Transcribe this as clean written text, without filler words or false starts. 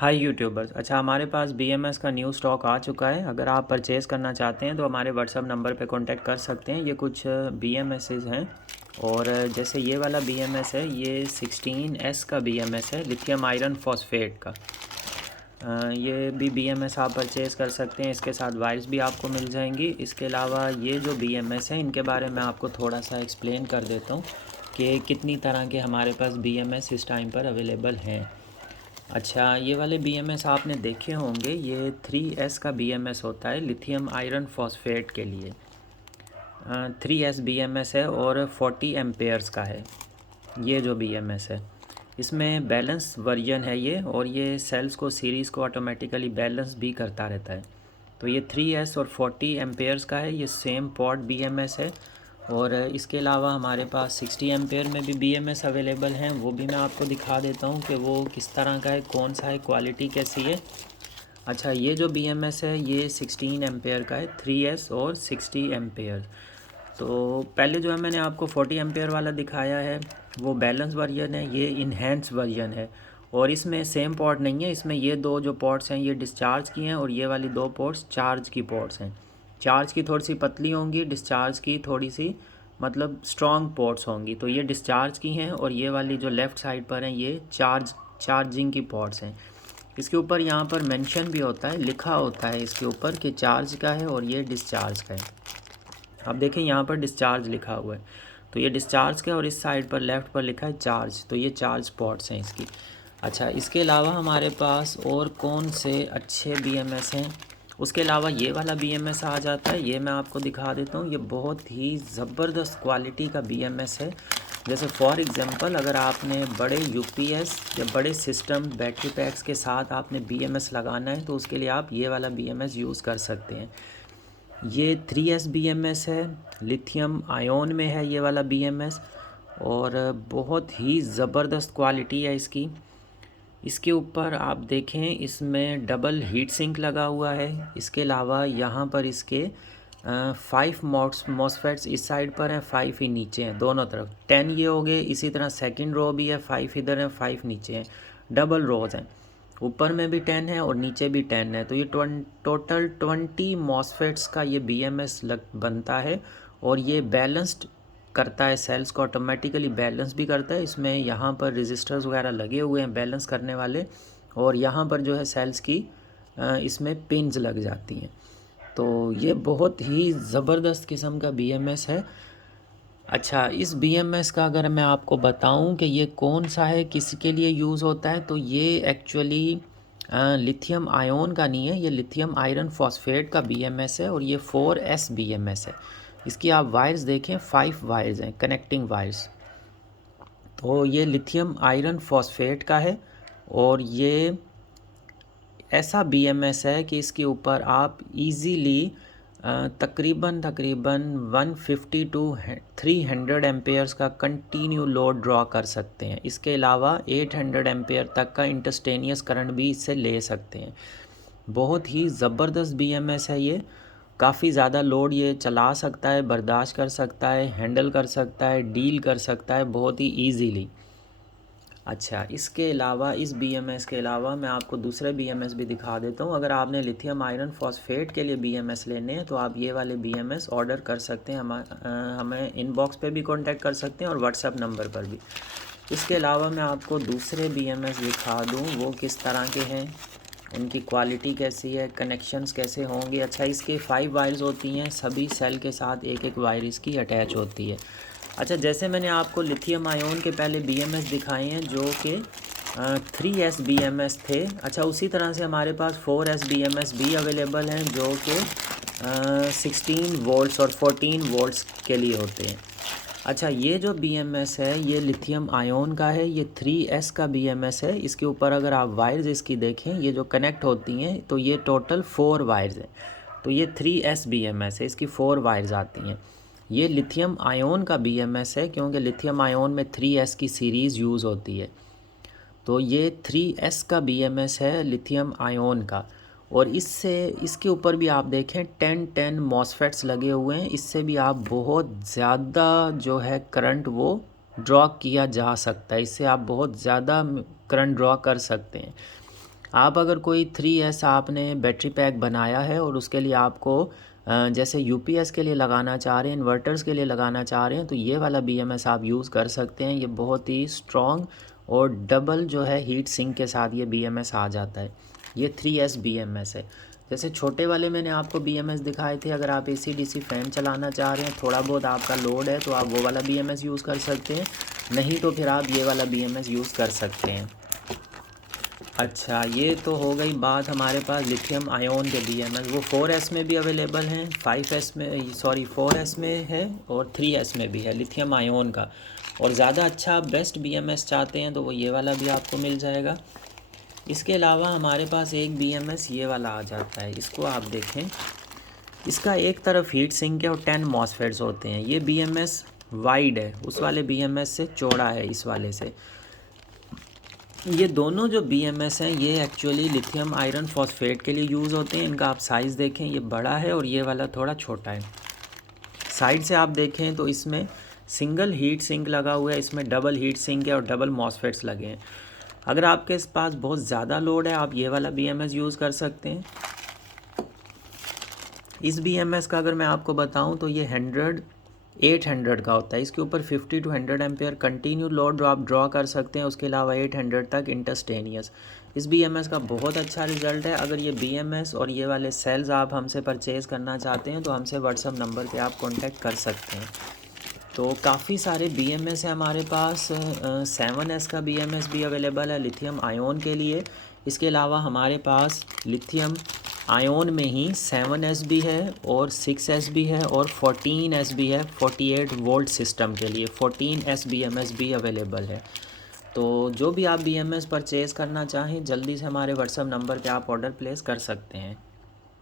हाय YouTubers. अच्छा, हमारे पास BMS का न्यू स्टॉक आ चुका है। अगर आप परचेज़ करना चाहते हैं तो हमारे व्हाट्सअप नंबर पे कांटेक्ट कर सकते हैं। ये कुछ BMS's हैं और जैसे ये वाला BMS है, ये 16S का BMS है, लिथियम आयरन फॉस्फेट का। ये भी BMS आप परचेज़ कर सकते हैं। इसके साथ वायर्स भी आपको मिल जाएंगी। इसके अलावा ये जो BMS है, इनके बारे में आपको थोड़ा सा एक्सप्लेन कर देता हूँ कि कितनी तरह के हमारे पास BMS इस टाइम पर अवेलेबल हैं। अच्छा, ये वाले BMS आपने देखे होंगे। ये 3S का BMS होता है लिथियम आयरन फॉस्फेट के लिए। 3S BMS है और 40 एम्पेयर्स का है ये जो BMS है। इसमें बैलेंस वर्जन है ये, और ये सेल्स को सीरीज़ को ऑटोमेटिकली बैलेंस भी करता रहता है। तो ये 3S और 40 एम्पेयर्स का है। ये सेम पॉट BMS है। और इसके अलावा हमारे पास 60 एम्पेयर में भी BMS अवेलेबल हैं। वो भी मैं आपको दिखा देता हूँ कि वो किस तरह का है, कौन सा है, क्वालिटी कैसी है। अच्छा, ये जो BMS है ये 16 एम्पेयर का है, 3S और 60 एम्पेयर। तो पहले जो है मैंने आपको 40 एम्पेयर वाला दिखाया है, वो बैलेंस वर्जन है। ये इन्हेंस वर्जन है और इसमें सेम पोर्ट नहीं है। इसमें ये दो जो पोर्ट्स हैं ये डिस्चार्ज की हैं और ये वाली दो पोर्ट्स चार्ज की पोर्ट्स हैं। चार्ज की थोड़ी सी पतली होंगी, डिस्चार्ज की थोड़ी सी मतलब स्ट्रॉन्ग पोर्ट्स होंगी। तो ये डिस्चार्ज की हैं और ये वाली जो लेफ़्ट साइड पर हैं ये चार्जिंग की पोर्ट्स हैं। इसके ऊपर यहाँ पर मेंशन भी होता है, लिखा होता है इसके ऊपर कि चार्ज का है और ये डिस्चार्ज का है। अब देखें यहाँ पर डिस्चार्ज लिखा हुआ है, तो ये डिस्चार्ज का है और इस साइड पर लेफ़्ट पर लिखा है चार्ज। तो ये चार्ज पोर्ट्स हैं इसकी। अच्छा, इसके अलावा हमारे पास और कौन से अच्छे BMS हैं। उसके अलावा ये वाला BMS आ जाता है, ये मैं आपको दिखा देता हूँ। ये बहुत ही ज़बरदस्त क्वालिटी का BMS है। जैसे फॉर एग्ज़ाम्पल, अगर आपने बड़े UPS या बड़े सिस्टम बैटरी पैक्स के साथ आपने BMS लगाना है तो उसके लिए आप ये वाला BMS यूज़ कर सकते हैं। ये 3S BMS है, लिथियम आयोन में है ये वाला BMS, और बहुत ही ज़बरदस्त क्वालिटी है इसकी। इसके ऊपर आप देखें, इसमें डबल हीट सिंक लगा हुआ है। इसके अलावा यहाँ पर इसके 5 मॉसफेट्स इस साइड पर हैं, 5 ही नीचे हैं दोनों तरफ। 10 ये हो गए, इसी तरह सेकंड रो भी है, 5 इधर हैं, 5 नीचे हैं। डबल रोज़ हैं, ऊपर में भी 10 है और नीचे भी 10 है। तो ये टोटल 20 मॉसफेट्स का ये BMS बनता है। और ये बैलेंस्ड करता है सेल्स को, ऑटोमेटिकली बैलेंस भी करता है। इसमें यहाँ पर रजिस्टर्स वगैरह लगे हुए हैं बैलेंस करने वाले, और यहाँ पर जो है सेल्स की इसमें पिन्स लग जाती हैं। तो ये बहुत ही ज़बरदस्त किस्म का BMS है। अच्छा, इस BMS का अगर मैं आपको बताऊं कि ये कौन सा है, किसके लिए यूज़ होता है, तो ये एक्चुअली लिथियम आयोन का नहीं है, ये लिथियम आयरन फॉस्फेट का BMS है और ये 4S BMS है। इसकी आप वायर्स देखें, 5 वायर्स हैं, कनेक्टिंग वायर्स। तो ये लिथियम आयरन फॉस्फेट का है और ये ऐसा BMS है कि इसके ऊपर आप इजीली तकरीबन 150 टू 300 एम्पेयर्स का कंटिन्यू लोड ड्रॉ कर सकते हैं। इसके अलावा 800 एम्पेयर तक का इंटरस्टेनियस करंट भी इससे ले सकते हैं। बहुत ही ज़बरदस्त BMS है ये। काफ़ी ज़्यादा लोड ये चला सकता है, बर्दाश्त कर सकता है, हैंडल कर सकता है, डील कर सकता है बहुत ही ईजीली। अच्छा, इसके अलावा इस BMS के अलावा मैं आपको दूसरे BMS भी दिखा देता हूँ। अगर आपने लिथियम आयरन फॉस्फेट के लिए BMS लेने हैं तो आप ये वाले BMS ऑर्डर कर सकते हैं। हमें इनबॉक्स पे भी कांटेक्ट कर सकते हैं और व्हाट्सएप नंबर पर भी। इसके अलावा मैं आपको दूसरे BMS दिखा दूँ वो किस तरह के हैं, उनकी क्वालिटी कैसी है, कनेक्शंस कैसे होंगे। अच्छा, इसके 5 वायर्स होती हैं, सभी सेल के साथ एक एक वायर इसकी अटैच होती है। अच्छा, जैसे मैंने आपको लिथियम आयोन के पहले BMS दिखाए हैं जो कि 3S BMS थे। अच्छा, उसी तरह से हमारे पास 4S BMS भी अवेलेबल हैं जो कि 16 वोल्ट्स और 14 वोल्ट्स के लिए होते हैं। अच्छा, ये जो BMS है ये लिथियम आयोन का है, ये 3S का BMS है। इसके ऊपर अगर आप वायर्स इसकी देखें, ये जो कनेक्ट होती हैं, तो ये टोटल 4 वायर्स हैं। तो ये 3S BMS है, इसकी 4 वायर्स आती हैं। ये लिथियम आयोन का BMS है क्योंकि लिथियम आयोन में 3S की सीरीज़ यूज़ होती है। तो ये 3S का BMS है लिथियम आयोन का। और इससे इसके ऊपर भी आप देखें 10 मॉसफेट्स लगे हुए हैं। इससे भी आप बहुत ज़्यादा जो है करंट वो ड्रॉ किया जा सकता है। इससे आप बहुत ज़्यादा करंट ड्रॉ कर सकते हैं। आप अगर कोई 3S आपने बैटरी पैक बनाया है और उसके लिए आपको जैसे यूपीएस के लिए लगाना चाह रहे हैं, इन्वर्टर्स के लिए लगाना चाह रहे हैं, तो ये वाला बीएमएस आप यूज़ कर सकते हैं। ये बहुत ही स्ट्रॉन्ग और डबल जो है हीट सिंक के साथ ये बीएमएस आ जाता है। ये 3S बीएमएस है। जैसे छोटे वाले मैंने आपको बीएमएस दिखाए थे, अगर आप एसी डीसी फ़ैन चलाना चाह रहे हैं, थोड़ा बहुत आपका लोड है, तो आप वो वाला बीएमएस यूज़ कर सकते हैं, नहीं तो फिर आप ये वाला बीएमएस यूज़ कर सकते हैं। अच्छा, ये तो हो गई बात हमारे पास लिथियम आयोन के बीएमएस। वो 4S में भी अवेलेबल हैं, 5S में, सॉरी 4S में है और 3S में भी है लिथियम आयोन का। और ज़्यादा अच्छा बेस्ट बीएमएस चाहते हैं तो वो ये वाला भी आपको मिल जाएगा। इसके अलावा हमारे पास एक बीएमएस ये वाला आ जाता है, इसको आप देखें। इसका एक तरफ हीट सिंक है और 10 मॉसफेट्स होते हैं। ये बीएमएस वाइड है, उस वाले बीएमएस से चौड़ा है इस वाले से। ये दोनों जो बीएमएस हैं ये एक्चुअली लिथियम आयरन फॉस्फेट के लिए यूज़ होते हैं। इनका आप साइज़ देखें, ये बड़ा है और ये वाला थोड़ा छोटा है। साइड से आप देखें तो इसमें सिंगल हीट सिंक लगा हुआ है, इसमें डबल हीट सिंक है और डबल मॉसफेट्स लगे हैं। अगर आपके पास बहुत ज़्यादा लोड है, आप ये वाला बीएमएस यूज़ कर सकते हैं। इस बीएमएस का अगर मैं आपको बताऊं तो ये 800 का होता है। इसके ऊपर 50 to 100 एम्पेयर कंटिन्यू लोड आप ड्रॉ कर सकते हैं, उसके अलावा 800 तक इंटरस्टेनियस। इस बीएमएस का बहुत अच्छा रिज़ल्ट है। अगर ये बीएमएस और ये वाले सेल्स आप हमसे परचेज़ करना चाहते हैं तो हमसे व्हाट्सअप नंबर पे आप कांटेक्ट कर सकते हैं। तो काफ़ी सारे बीएमएस है हमारे पास। 7S का बीएमएस भी अवेलेबल है लिथियम आयोन के लिए। इसके अलावा हमारे पास लिथियम आयोन में ही 7S भी है और 6S भी है और 14S भी है। 48 वोल्ट सिस्टम के लिए 14S बीएमएस भी अवेलेबल है। तो जो भी आप बीएमएस परचेज़ करना चाहें, जल्दी से हमारे व्हाट्सएप नंबर पे आप ऑर्डर प्लेस कर सकते हैं।